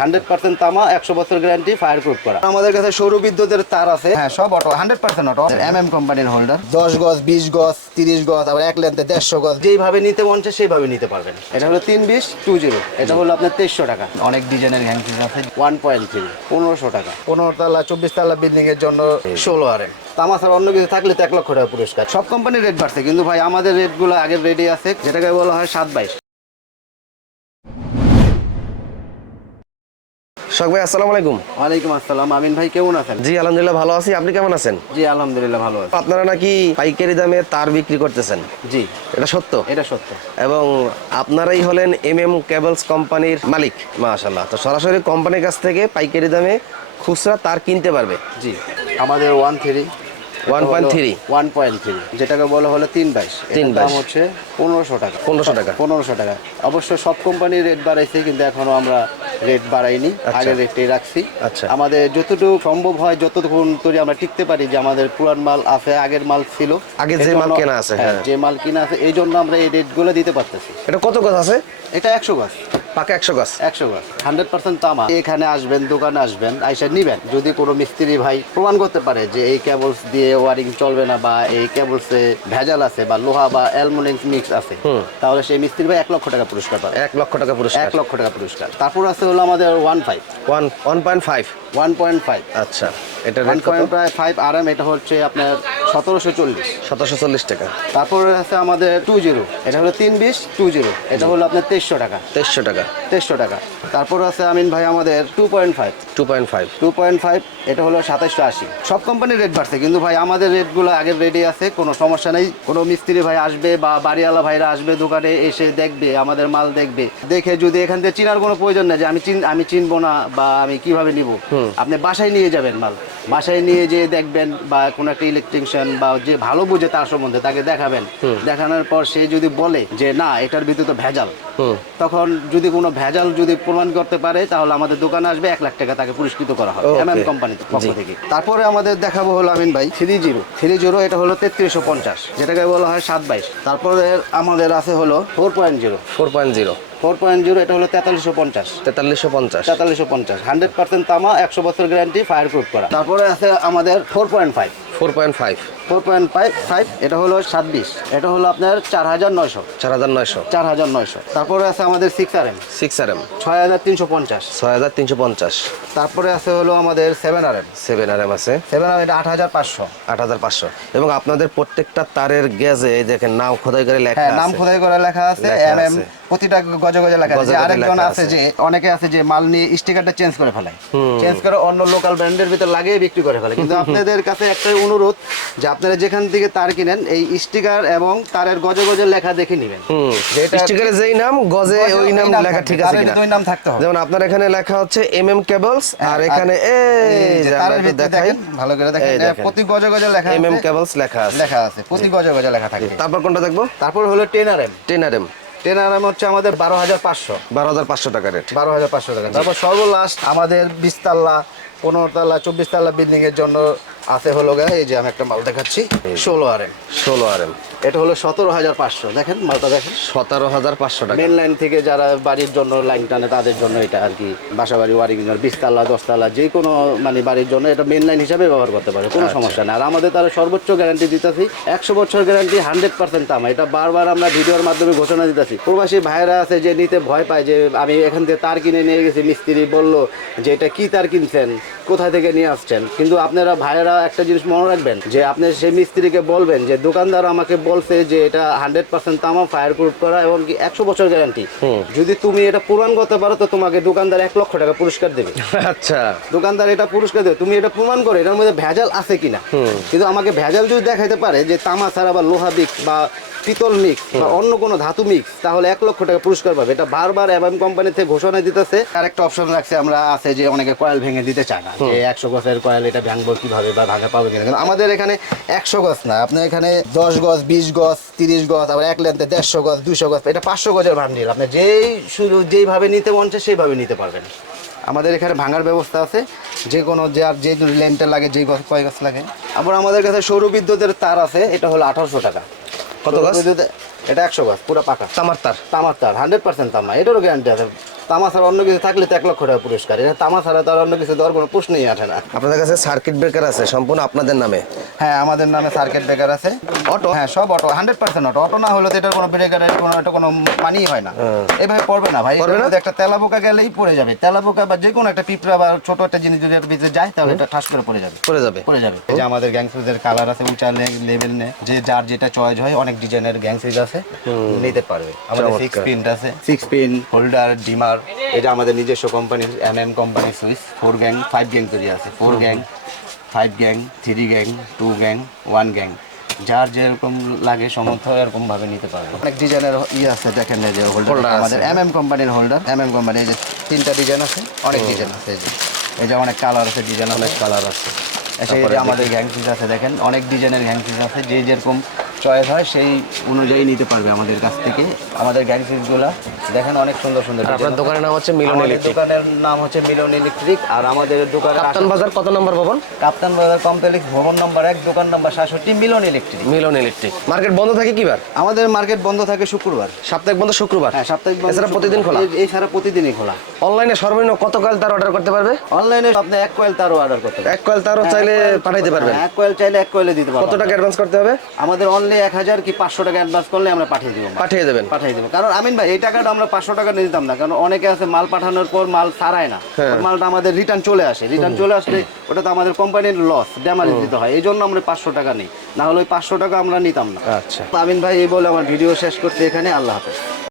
Hundred percent তামা একশো বছর গ্যারান্টি ফায়ার প্রুফ করা। আমাদের কাছে সৌর বিদ্যুতের তার আছে। হ্যাঁ সব auto hundred percent auto M M কোম্পানির হোল্ডার দশ গজ বিশ গজ তিরিশ গজ আবার এক লেন্থে দেড়শো গজ। যেইভাবে নিতে মন চায় সেইভাবে নিতে পারবেন। এটা হলো তিন বিশ টু জিরো এটা হলো আপনার তেইশশো টাকা। অনেক ডিজাইনের হ্যাংকিং আছে। ওয়ান পয়েন্ট থ্রি পনেরোশো টাকা। পনেরো তালা চব্বিশ তালা বিল্ডিং এর জন্য ষোলো আর তামা ছাড়া অন্য কিছু থাকলে তো এক লক্ষ টাকা পুরস্কার। সব কোম্পানির রেট বাড়ছে কিন্তু ভাই আমাদের রেটগুলো আগের রেডি আছে যেটাকে বলা হয় সাত বাইশ। শখ ভাই আসসালামু আলাইকুম। ওয়ালাইকুম আসসালাম। আমিন ভাই কেমন আছেন? জি আলহামদুলিল্লাহ ভালো আছি। আপনি কেমন আছেন? জি আলহামদুলিল্লাহ ভালো আছি। আপনারা নাকি পাইকারি দামে তার বিক্রি করতেছেন? জি। এটা সত্য? এটা সত্য। এবং আপনারাই হলেন এম এম কেবলস কোম্পানির মালিক মাশাল্লাহ তো সরাসরি কোম্পানির কাছ থেকে পাইকারি দামে খুচরা তার কিনতে পারবে? জি। আমাদের one three 1.3 one point three যেটাকে বলা হলো তিন বাইশ। তিন দাম হচ্ছে পনেরোশো টাকা। পনেরোশো টাকা। পনেরোশো টাকা। অবশ্য সব কোম্পানির রেট বাড়াইছে কিন্তু এখনও আমরা রেট বাড়াইনি আগের রেটটাই রাখছি। আচ্ছা। আমাদের যতটুকু সম্ভব হয় যতক্ষণ তৈরি আমরা টিকতে পারি যে আমাদের পুরান মাল আছে আগের মাল ছিল। আগে যে মাল কেনা আছে, হ্যাঁ, হ্যাঁ। যে মাল কিনা আছে এই জন্য আমরা এই রেটগুলো দিতে পারতেছি। এটা কত গাছ আছে? এটা একশো গাছ পাকা একশো গাছ। একশো গাছ। হান্ড্রেড পার্সেন্ট তামা এখানে আসবেন দোকানে আসবেন আইসা নিবেন। যদি কোনো মিস্ত্রি ভাই প্রমাণ করতে পারে যে এই কেবলস দিয়ে ওয়ারিং চলবে না বা এই কেবলসে ভেজাল আছে বা লোহা বা অ্যালমোনিয়াম মিক্স আছে তাহলে সেই মিস্ত্রি ভাই এক লক্ষ টাকা পুরস্কার পাবে। এক লক্ষ টাকা পুরস্কার। এক লক্ষ টাকা পুরস্কার। তারপর আছে হলো আমাদের one five one one point five one point five আচ্ছা। এটা রেট কত? পয়েন্ট ফাইভ আর এম এটা হচ্ছে আপনার সতেরোশো চল্লিশ। সতেরোশো চল্লিশ টাকা। তারপরে আছে আমাদের টু জিরো এটা হলো তিন বিশ টু জিরো এটা হলো আপনার তেইশশো টাকা। তেইশশো টাকা। তেইশশো টাকা। তারপর আছে আমিন ভাই আমাদের two point five two point five two point five এটা হলো সাতাশশো আশি। সব কোম্পানির রেট বাড়ছে কিন্তু ভাই আমাদের রেটগুলো আগের রেডি আছে কোনো সমস্যা নেই। কোনো মিস্ত্রি ভাই আসবে বা বাড়িওয়ালা ভাইরা আসবে দোকানে এসে দেখবে আমাদের মাল দেখবে। দেখে যদি এখান থেকে চিনার কোনো প্রয়োজন নেই যে আমি চিন আমি চিনবো না বা আমি কীভাবে নিব আপনি বাসায় নিয়ে যাবেন মাল। বাসায় নিয়ে যেয়ে দেখবেন বা কোনো একটা ইলেকট্রিশিয়ান বা যে ভালো বুঝে তার সম্বন্ধে তাকে দেখাবেন। দেখানোর পর সে যদি বলে যে না এটার ভিতরে তো ভেজাল। তখন যদি কোনো ভেজাল যদি প্রমাণ করতে পারে তাহলে আমাদের দোকানে আসবে এক লাখ টাকা তাকে পুরস্কৃত করা হবে Okay. এম এম কোম্পানির পক্ষ থেকে। তারপরে আমাদের দেখাবো হলো আমিন ভাই থ্রি জিরো। থ্রি জিরো এটা হলো তেত্রিশশো পঞ্চাশ যেটাকে বলা হয় সাত বাইশ। তারপরে আমাদের আছে হলো four point zero. Four point zero. Four point zero এটা হলো তেতাল্লিশশো পঞ্চাশ। তেতাল্লিশশো পঞ্চাশ। তেতাল্লিশশো পঞ্চাশ। হান্ড্রেড পার্সেন্ট তামা একশো বছর গ্যারান্টি ফায়ার প্রুফ করা। তারপরে আছে আমাদের four point five. Four point five. Four point five five এটা হলো সাত বিশ এটা হলো আপনার চার হাজার নয়শো। চার হাজার নয়শো। চার হাজার নয়শো। তারপরে আছে আমাদের six R M six R M ছয় হাজার তিনশো পঞ্চাশ। ছয় হাজার তিনশো পঞ্চাশ। তারপরে আছে হলো আমাদের seven R M seven R M আছে। সেভেন আর এটা আট হাজার পাঁচশো। আট হাজার পাঁচশো। এবং আপনাদের প্রত্যেকটা তারের গেজে দেখেন নাম খোদাই করে লেখা হ্যাঁ নাম খোদাই করে লেখা আছে এম এম প্রতিটা গজে গজে লেখা আছে। আরেকজন আছে। যে অনেকে আছে যে মাল নিয়ে স্টিকারটা চেঞ্জ করে ফেলায় চেঞ্জ করে অন্য লোকাল ব্র্যান্ডের ভিতর লাগিয়ে বিক্রি করে ফেলে। কিন্তু আপনাদের কাছে একটাই অনুরোধ যে আপনারা যেখান থেকে তার কিনেন এই স্টিকার এবং তারের গজে গজে লেখা দেখে নেবেন। স্টিকারে যেই নাম গজে ওই নাম লেখা ঠিক আছে কিনা? দুই নাম থাকতে হবে। যেমন আপনার এখানে লেখা হচ্ছে এম এম কেবলস আর হ্যাঁ, এখানে এই এই যে তারের ভিতরে দেখেন ভালো করে দেখেন। প্রতি গজে গজে লেখা এম এম কেবলস লেখা আছে। লেখা আছে প্রতি গজে গজে লেখা থাকে। তারপর কোনটা দেখব? তারপর হলো ten R M ten R M ten R M হচ্ছে আমাদের বারো হাজার পাঁচশো। বারো হাজার পাঁচশো টাকা রেট। বারো হাজার পাঁচশো টাকা। তারপর সর্বলাস্ট আমাদের বিশ তাল্লা পনেরো তালা চব্বিশ তালা বিল্ডিং এর জন্য আছে হলো গা এই যে আমি একটা মাল দেখাচ্ছি ষোলো আর এম ষোলো আর এম এটা হলো সতেরো হাজার পাঁচশো। দেখেন মালটা দেখেন। সতেরো হাজার পাঁচশো টাকা। মেন লাইন থেকে যারা বাড়ির জন্য লাইন টানে তাদের জন্য এটা আর কি। বাসা বাড়ি ওয়ারিং বিশতলা দশতলা যে কোনো মানে বাড়ির জন্য এটা মেন লাইন হিসাবে ব্যবহার করতে পারে কোনো সমস্যা নেই। আর আমাদের তারা সর্বোচ্চ গ্যারান্টি দিতেছি একশো বছর গ্যারান্টি হান্ড্রেড পার্সেন্ট তামা এটা বারবার আমরা ভিডিওর মাধ্যমে ঘোষণা দিতেছি। প্রবাসী ভাইরা আছে যে নিতে ভয় পায় যে আমি এখান থেকে তার কিনে নিয়ে গেছি মিস্ত্রি বলল যে এটা কি তার কিনছেন কোথা থেকে নিয়ে আসছেন? কিন্তু আপনারা ভাইরা একটা জিনিস মনে রাখবেন যে আপনি সেই মিস্ত্রিকে বলবেন যে দোকানদার আমাকে বলছে যে এটা হান্ড্রেড পার্সেন্ট তামা ফায়ার প্রুফ করা এবং কি একশো বছর গ্যারান্টি যদি তুমি এটা প্রমাণ করতে পারো তো তোমাকে দোকানদার এক লক্ষ টাকা পুরস্কার দেবে। আচ্ছা। দোকানদার এটা পুরস্কার দেবে। তুমি এটা প্রমাণ করো এটার মধ্যে ভেজাল আছে কিনা। কিন্তু আমাকে ভেজাল যদি দেখাইতে পারে যে তামা ছাড়া বা লোহা মিক্স বা পিতল মিক্স বা অন্য কোনো ধাতু মিক্স তাহলে এক লক্ষ টাকা পুরস্কার পাবে। এটা বারবার এমএম কোম্পানি থেকে ঘোষণা দিতেছে। আর একটা অপশন রাখছে আমরা আছে যে অনেকে কয়েল ভেঙে দিতে চায় না। যে একশো গছের কয়েল এটা ভাঙবো কীভাবে বা ভাঙা পাবে কিনা। কিন্তু আমাদের এখানে একশো গছ না। আপনার এখানে দশ গজ বিশ গজ তিরিশ গজ আবার এক লেন্থে দেড়শো গজ দুশো গজ এটা পাঁচশো গজের ভান্ডিল আপনি যেই শুধু যেইভাবে নিতে মন চায় সেইভাবে নিতে পারবেন। আমাদের এখানে ভাঙার ব্যবস্থা আছে। যে কোনো যার যে লেন্থে লাগে যেই গছ কয় গাছ লাগে। আবার আমাদের কাছে সৌর বিদ্যুতের তার আছে এটা হলো আঠারোশো টাকা। কত গাছ? এটা একশো গাছ পুরো পাকা। তামার তার। তামার তার হান্ড্রেড পার্সেন্ট তামা এটারও গ্যারান্টি আছে। তামা ছাড়া অন্য কিছু থাকলে তো এক লক্ষ টাকা পুরস্কার। এটা তামা ছাড়া তো আর অন্য কিছু দেওয়ার কোনো প্রশ্নই আসে না। আপনাদের কাছে সার্কিট ব্রেকার আছে সম্পূর্ণ আপনাদের নামে? হ্যাঁ আমাদের নামে সার্কিট ব্রেকার আছে। অটো হ্যাঁ সব auto hundred percent auto auto না হলে তো এটার কোনো ব্রেকারের কোনো এটা কোনো মানিই হয় না। এভাবে পড়বে না ভাই। হ্যাঁ। একটা তেলা পোকা গেলেই পড়ে যাবে। তেলা পোকা বা যে কোনো একটা পিঁপড়া বা ছোট একটা জিনিস যদি এর ভিতরে যায় তাহলে এটা ঠাস করে পড়ে যাবে। পড়ে যাবে। পড়ে যাবে। এই যে আমাদের গ্যাং কালার আছে উঁচা লেভেল নে যে যার যেটা চয়েস হয় অনেক ডিজাইনের গ্যাং আছে নিতে পারবে। আমাদের সিক্স। পিন আছে। সিক্স পিন হোল্ডার ডিমার এটা আমাদের নিজস্ব কোম্পানির এম এম কোম্পানির switch four gang five gang তৈরি আছে। Four gang five gang three gang two gang one gang যার যেরকম লাগে সমর্থ এরকম ভাবে নিতে পারবে। অনেক ডিজাইনের ই আছে দেখেন এই যে হোল্ডার আমাদের এম এম কোম্পানির হোল্ডার এম এম কোম্পানি এই যে তিনটা ডিজাইন আছে অনেক ডিজাইন আছে এই যে। এই যে অনেক কালার আছে ডিজাইন অনেক কালার আছে। যে আমাদের গ্যাংসিস আছে দেখেন অনেক ডিজাইনের গ্যাংসিস আছে। যে যেরকম চয়েস হয় সেই অনুযায়ী নিতে পারবে আমাদের কাছ থেকে। আমাদের গ্যাংসিসগুলো দেখেন অনেক সুন্দর সুন্দর আপনার দোকানের নাম হচ্ছে মিলন ইলেকট্রিক দোকানের নাম হচ্ছে মিলন ইলেকট্রিক আর আমাদের দোকান কাপ্তান বাজার কত নম্বর ভবন? কাপ্তান বাজার কমপ্লেক্স ভবন নম্বর এক দোকান নম্বর সাতষট্টি Milan electric Milan electric market বন্ধ থাকে কিবার? আমাদের মার্কেট বন্ধ থাকে শুক্রবার। সাপ্তাহিক বন্ধ শুক্রবার? হ্যাঁ সাপ্তাহিক বন্ধ এছাড়া প্রতিদিন খোলা? এই- এছাড়া প্রতিদিনই খোলা। অনলাইনে সর্বনিম্ন কত কয়েল তার অর্ডার করতে পারবে? অনলাইনে আপনি এক কয়েল তারও অর্ডার করতে পারবেন। এক কয়েল তারও চাইলে এক coil- পাঠাইতে পারবেন। হ্যাঁ, এক কয়েল চাইলে এক কয়েলে দিতে পারবেন। কত টাকা অ্যাডভান্স করতে হবে? আমাদের অনলি এক হাজার কি পাঁচশো টাকা অ্যাডভান্স করলে আমরা পাঠিয়ে দিব। পাঠিয়ে দেবেন। পাঠিয়ে দেবো। কারণ আমিন ভাই এই টাকাটা আমরা পাঁচশো টাকা নিয়ে দিতাম না কারণ অনেকে আছে মাল পাঠানোর পর মাল সারায় না। হ্যাঁ। মালটা আমাদের রিটার্ন চলে আসে। রিটার্ন চলে আসলে ওটা তো আমাদের কোম্পানির লস ড্যামারেজ দিতে হয়। এই জন্য আমরা পাঁচশো টাকা নিই। না হলে ওই পাঁচশো টাকা আমরা নিতাম না। আচ্ছা। আমিন ভাই এই বলে আমার ভিডিও শেষ করতে এখানে। আল্লাহ হাফেজ।